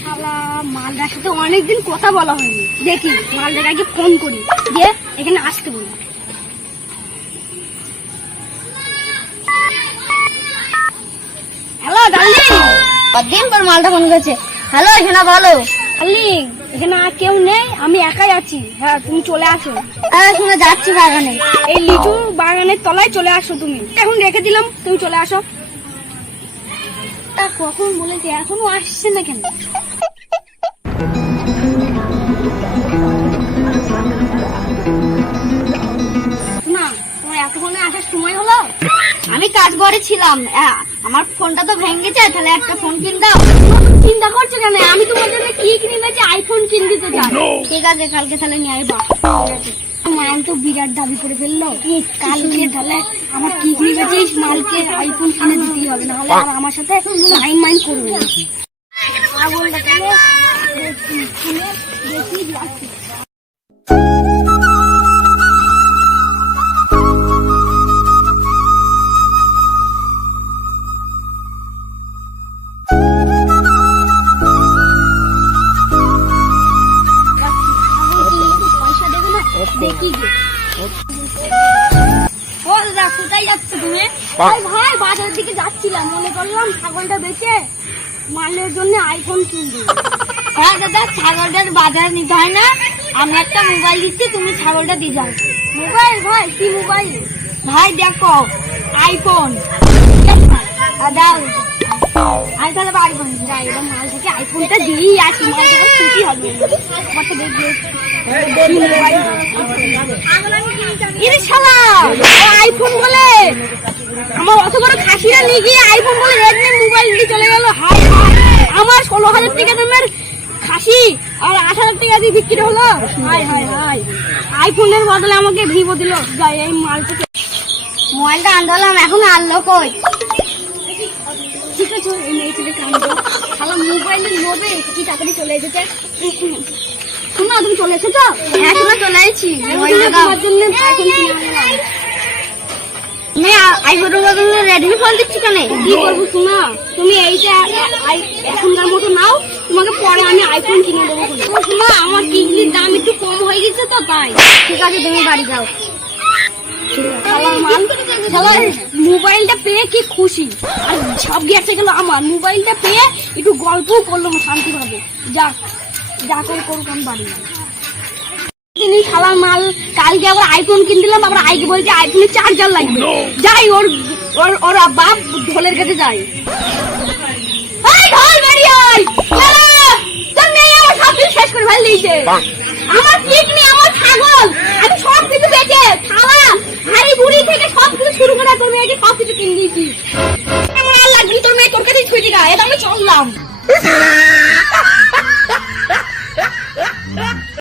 শালা মালদার সাথে অনেকদিন কথা বলা হয়নি, দেখি মালদাকে আগে ফোন করি, দিয়ে এখানে আসতে বলি। হ্যালো ডার্লিং, কতদিন পর মালটা ফোন করেছে। হ্যালো, এখানে বলো। ডার্লিং এখানে আর কেউ নেই, আমি একাই আছি। হ্যাঁ তুমি চলে আসো। শুনে যাচ্ছি বাগানে। এই লিচু বাগানের তলায় চলে আসো তুমি, এখন রেখে দিলাম, তুমি চলে আসো। তা কখন বলেছে, এখনো আসছে না কেন? না তোমার এতক্ষণে আসার সময় হলো? আমি কাজ করে ছিলাম, আমার ফোনটা তো ভেঙে যায়, তাহলে একটা ফোন কিন দাও। চিন্তা করছো কেন? আমি তোমার জন্য কি কিনে দিয়েছি, আইফোন কিনে দিতে চাই। ঠিক আছে, কালকে তাহলে নিয়ে আসবা। মাল তো বিরাট দাবি করে ফেললো, কালকে তাহলে আমার কি কিনে দিয়েছিস, মালকে আইফোন কিনে দিতেই হবে, নাহলে আর আমার সাথে লাইন মাইন করবে না। ছাগলটা তাহলে দেখি যাচ্ছি। দেখি ও দাদা, কোথায় যাচ্ছ তুমি? ভাই ভাই বাজারের দিকে যাচ্ছিলাম, মনে করলাম ছাগলটা বেচে মালের জন্য আইফোন কিনবো। হ্যাঁ দাদা, ছাগলটার বাজার নিতে হয় না, আমি একটা মোবাইল দিচ্ছি, তুমি ছাগলটা দিয়ে যাও। মোবাইল? ভাই কি মোবাইল? ভাই দেখো, আইফোন। দাও আমি তাহলে বাড়ি বন্ধু যাই, এবার মাল থেকে আইফোনটা দিয়েই আসি, মাল থেকে ছুটি হবে। আমার তো আইফোন বলে আমার অত বড় খাসিরা নিয়ে গিয়ে আইফোন বলে রেডমি মোবাইল দিয়ে চলে গেল। হাই আমার 16,000 টাকা দামের খাসি আর 8,000 টাকা দিয়ে বিক্রি হলো। হাই হাই হাই, আইফোনের বদলে আমাকে ভিভো দিল। যাই এই মাল থেকে মোবাইলটা আনলাম, এখন আনলো কই? ঠিক আছে এই মেয়েটিকে কামড় শালা মোবাইলের লোভে কি তাড়াতাড়ি চলে এসেছে। শোনা তুমি চলে এসেছো? হ্যাঁ শোনা, চলে এসেছি। তোমার জন্য আইফোন কিনে আনলাম। আমি আইফোনের বদলে রেডমি ফোন দিচ্ছি কেন? কি করবো শোনা, তুমি এইটা এখনকার মতো নাও, তোমাকে পরে আমি আইফোন কিনে দেবো। শোনা আমার টিকলির দাম একটু কম হয়ে গেছে তো তাই। ঠিক আছে, তুমি বাড়ি যাও। মোবাইলটা পেয়ে কি খুশি, আর সব গেছে গেল আমার। মোবাইলটা পেয়ে একটু গল্পও করলাম শান্তি ভাবে। যা যা করে করুক, আমি বাড়ি তিনি খালার মাল। কালকে আবার আইফোন কিনে দিলাম, আবার আইকে বলছে আইফোনের চার্জার লাগবে। যাই ওর বাপ ঢোলের কাছে যাই। শেষ করে ফেল দিয়েছে আমার কিডনি, আমার ছাগল, আমি সব কিছু বেঁচে খাওয়া হাড়ি বুড়ি থেকে সবকিছু শুরু করে তোর মেয়েকে সবকিছু কিনে দিয়েছি। আমার আর লাগবে তোর মেয়ে, তোর কাছে ছুটি না, এটা আমি চললাম।